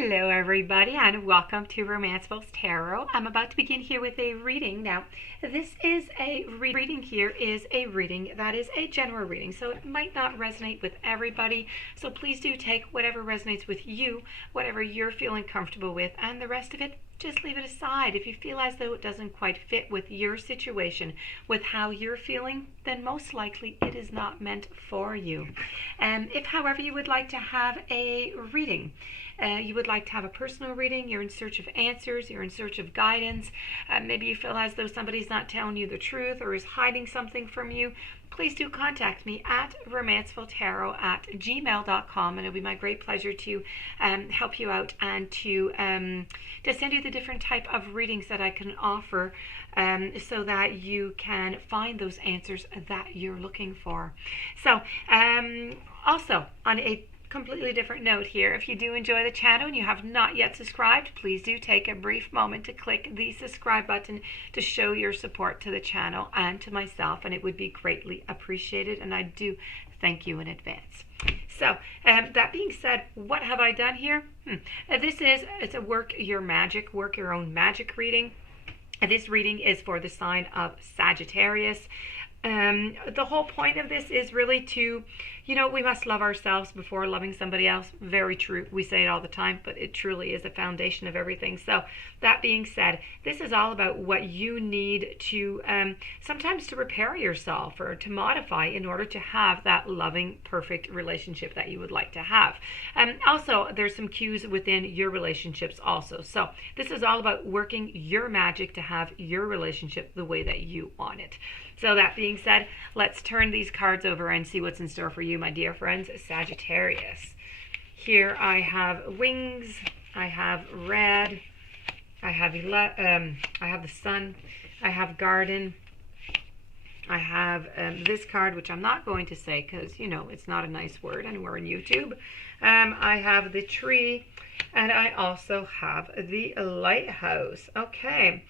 Hello everybody and welcome to Romanceful Tarot. I'm about to begin here with a reading. Now, this is a reading here is a reading that is a general reading, so it might not resonate with everybody. So please do take whatever resonates with you, whatever you're feeling comfortable with, and the rest of it, just leave it aside. If you feel as though it doesn't quite fit with your situation, with how you're feeling, then most likely it is not meant for you. If, however, you would like to have a reading, you would like to have a personal reading, you're in search of answers, you're in search of guidance, maybe you feel as though somebody's not telling you the truth or is hiding something from you, please do contact me at romancefulltarot@gmail.com, and it'll be my great pleasure to help you out and to send you the different type of readings that I can offer so that you can find those answers that you're looking for. So also on a completely different note here, if you do enjoy the channel and you have not yet subscribed, please do take a brief moment to click the subscribe button to show your support to the channel and to myself, and it would be greatly appreciated, and I do thank you in advance. So that being said, what have I done here? It's a work your own magic reading. This reading is for the sign of Sagittarius. The whole point of this is really to, we must love ourselves before loving somebody else. Very true. We say it all the time, but it truly is the foundation of everything. So that being said, this is all about what you need to sometimes to repair yourself or to modify in order to have that loving, perfect relationship that you would like to have. Also, there's some cues within your relationships also. So this is all about working your magic to have your relationship the way that you want it. So that being said, let's turn these cards over and see what's in store for you, my dear friends, Sagittarius. Here I have wings, I have red, I have the sun, I have garden, I have this card, which I'm not going to say because, it's not a nice word and we're on YouTube. I have the tree, and I also have the lighthouse. Okay.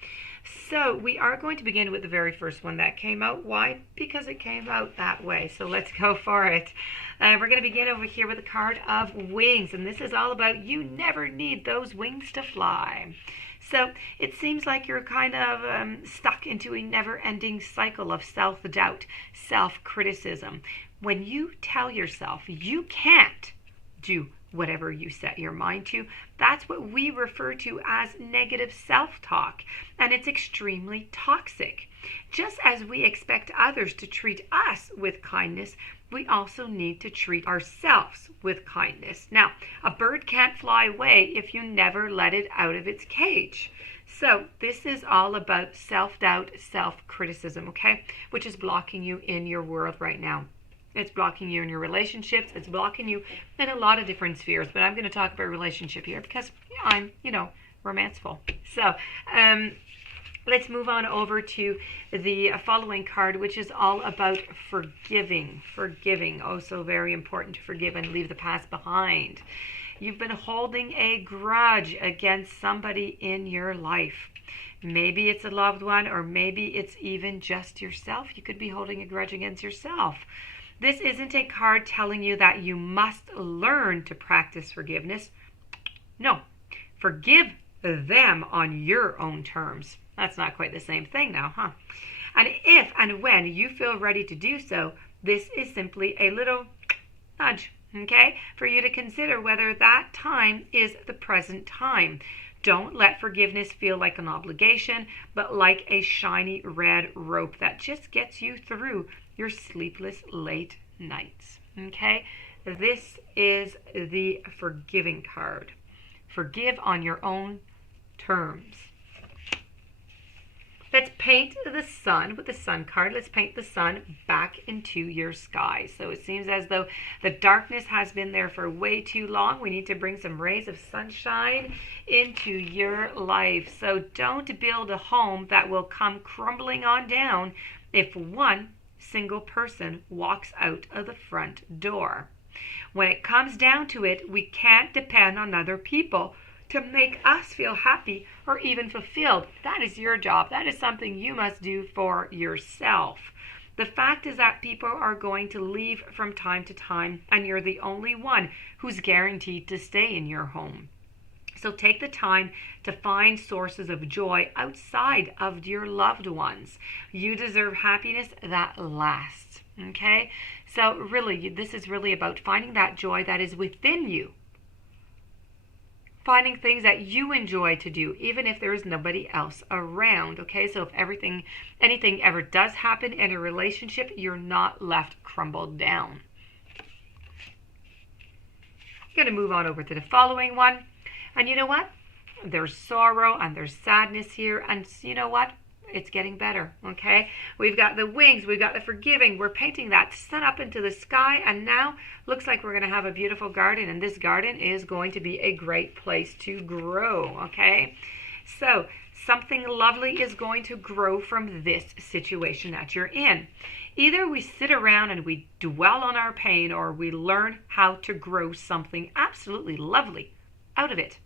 So we are going to begin with the very first one that came out. Why? Because it came out that way. So let's go for it. We're going to begin over here with the card of wings. And this is all about you never need those wings to fly. So it seems like you're kind of stuck into a never-ending cycle of self-doubt, self-criticism. When you tell yourself you can't do whatever you set your mind to, that's what we refer to as negative self-talk, and it's extremely toxic. Just as we expect others to treat us with kindness, we also need to treat ourselves with kindness. Now, a bird can't fly away if you never let it out of its cage. So this is all about self-doubt, self-criticism, okay, which is blocking you in your world right now. It's blocking you in your relationships. It's blocking you in a lot of different spheres. But I'm going to talk about relationship here because I'm, romanceful. So let's move on over to the following card, which is all about forgiving. Forgiving. Oh, so very important to forgive and leave the past behind. You've been holding a grudge against somebody in your life. Maybe it's a loved one, or maybe it's even just yourself. You could be holding a grudge against yourself. This isn't a card telling you that you must learn to practice forgiveness. No, forgive them on your own terms. That's not quite the same thing now, huh? And if and when you feel ready to do so, this is simply a little nudge, okay, for you to consider whether that time is the present time. Don't let forgiveness feel like an obligation, but like a shiny red rope that just gets you through your sleepless late nights. Okay, this is the forgiving card. Forgive on your own terms. Let's paint the sun with the sun card. Let's paint the sun back into your sky. So it seems as though the darkness has been there for way too long. We need to bring some rays of sunshine into your life. So don't build a home that will come crumbling on down if one single person walks out of the front door. When it comes down to it, we can't depend on other people to make us feel happy or even fulfilled. That is your job. That is something you must do for yourself. The fact is that people are going to leave from time to time, and you're the only one who's guaranteed to stay in your home. So take the time to find sources of joy outside of your loved ones. You deserve happiness that lasts. Okay? So really, this is really about finding that joy that is within you. Finding things that you enjoy to do, even if there is nobody else around. Okay? So if anything ever does happen in a relationship, you're not left crumbled down. I'm going to move on over to the following one. And you know what? There's sorrow and there's sadness here. And you know what? It's getting better, okay? We've got the wings. We've got the forgiving. We're painting that sun up into the sky. And now looks like we're going to have a beautiful garden. And this garden is going to be a great place to grow, okay? So something lovely is going to grow from this situation that you're in. Either we sit around and we dwell on our pain, or we learn how to grow something absolutely lovely out of it.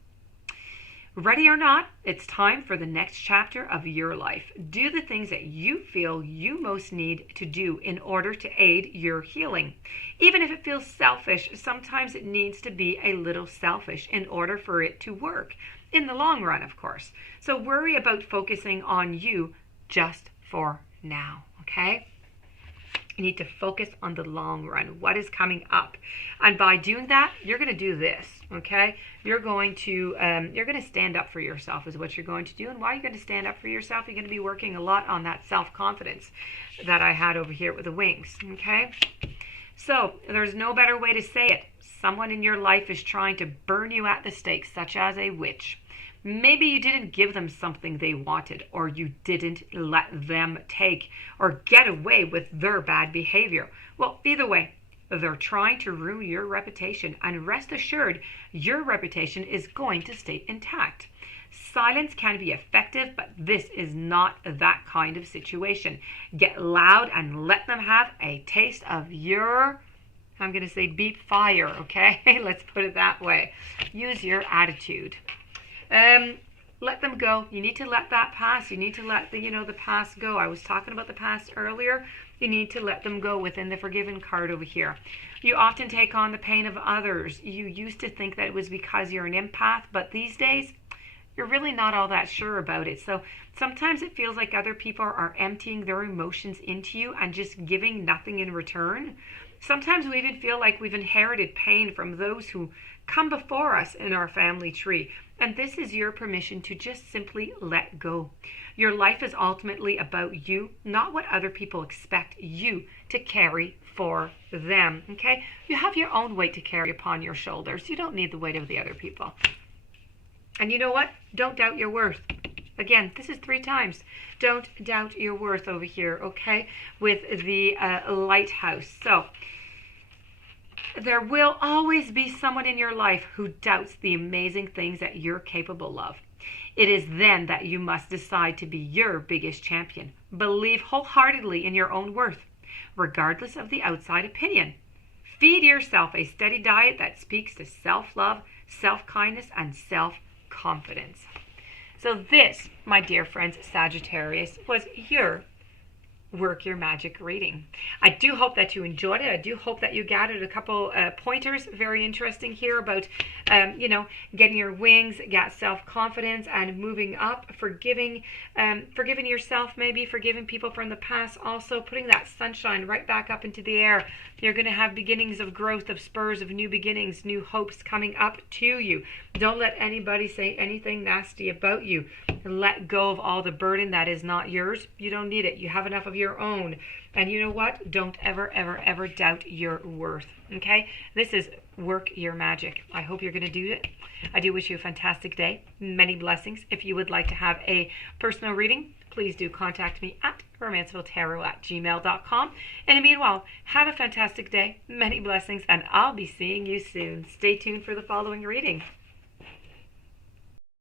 Ready or not, it's time for the next chapter of your life. Do the things that you feel you most need to do in order to aid your healing. Even if it feels selfish, sometimes it needs to be a little selfish in order for it to work. In the long run, of course. So worry about focusing on you just for now, okay? You need to focus on the long run, what is coming up. And by doing that, you're going to do this, okay? You're going to stand up for yourself is what you're going to do. And why are you going to stand up for yourself? You're going to be working a lot on that self-confidence that I had over here with the wings, okay? So there's no better way to say it. Someone in your life is trying to burn you at the stake, such as a witch. Maybe you didn't give them something they wanted, or you didn't let them take or get away with their bad behavior. Well, either way, they're trying to ruin your reputation, and rest assured, your reputation is going to stay intact. Silence can be effective, but this is not that kind of situation. Get loud and let them have a taste of your, I'm going to say beep fire, okay? Let's put it that way. Use your attitude. Let them go. You need to let that pass. You need to let the past go. I was talking about the past earlier. You need to let them go within the forgiven card over here. You often take on the pain of others. You used to think that it was because you're an empath, but these days, you're really not all that sure about it. So sometimes it feels like other people are emptying their emotions into you and just giving nothing in return. Sometimes we even feel like we've inherited pain from those who come before us in our family tree. And this is your permission to just simply let go. Your life is ultimately about you, not what other people expect you to carry for them, okay? You have your own weight to carry upon your shoulders. You don't need the weight of the other people. And you know what? Don't doubt your worth. Again, this is 3 times. Don't doubt your worth over here, okay? With the lighthouse. So there will always be someone in your life who doubts the amazing things that you're capable of. It is then that you must decide to be your biggest champion. Believe wholeheartedly in your own worth, regardless of the outside opinion. Feed yourself a steady diet that speaks to self-love, self-kindness, and self-confidence. So this, my dear friends, Sagittarius, was your Work Your Magic reading. I do hope that you enjoyed it. I do hope that you gathered a couple pointers. Very interesting here about, getting your wings, get self-confidence, and moving up, forgiving yourself, maybe forgiving people from the past. Also putting that sunshine right back up into the air. You're going to have beginnings of growth, of spurs, of new beginnings, new hopes coming up to you. Don't let anybody say anything nasty about you. Let go of all the burden that is not yours. You don't need it. You have enough of your own. And you know what? Don't ever, ever, ever doubt your worth. Okay? This is Work Your Magic. I hope you're going to do it. I do wish you a fantastic day. Many blessings. If you would like to have a personal reading, please do contact me at romancefulltarot@gmail.com. And meanwhile, have a fantastic day. Many blessings, and I'll be seeing you soon. Stay tuned for the following reading.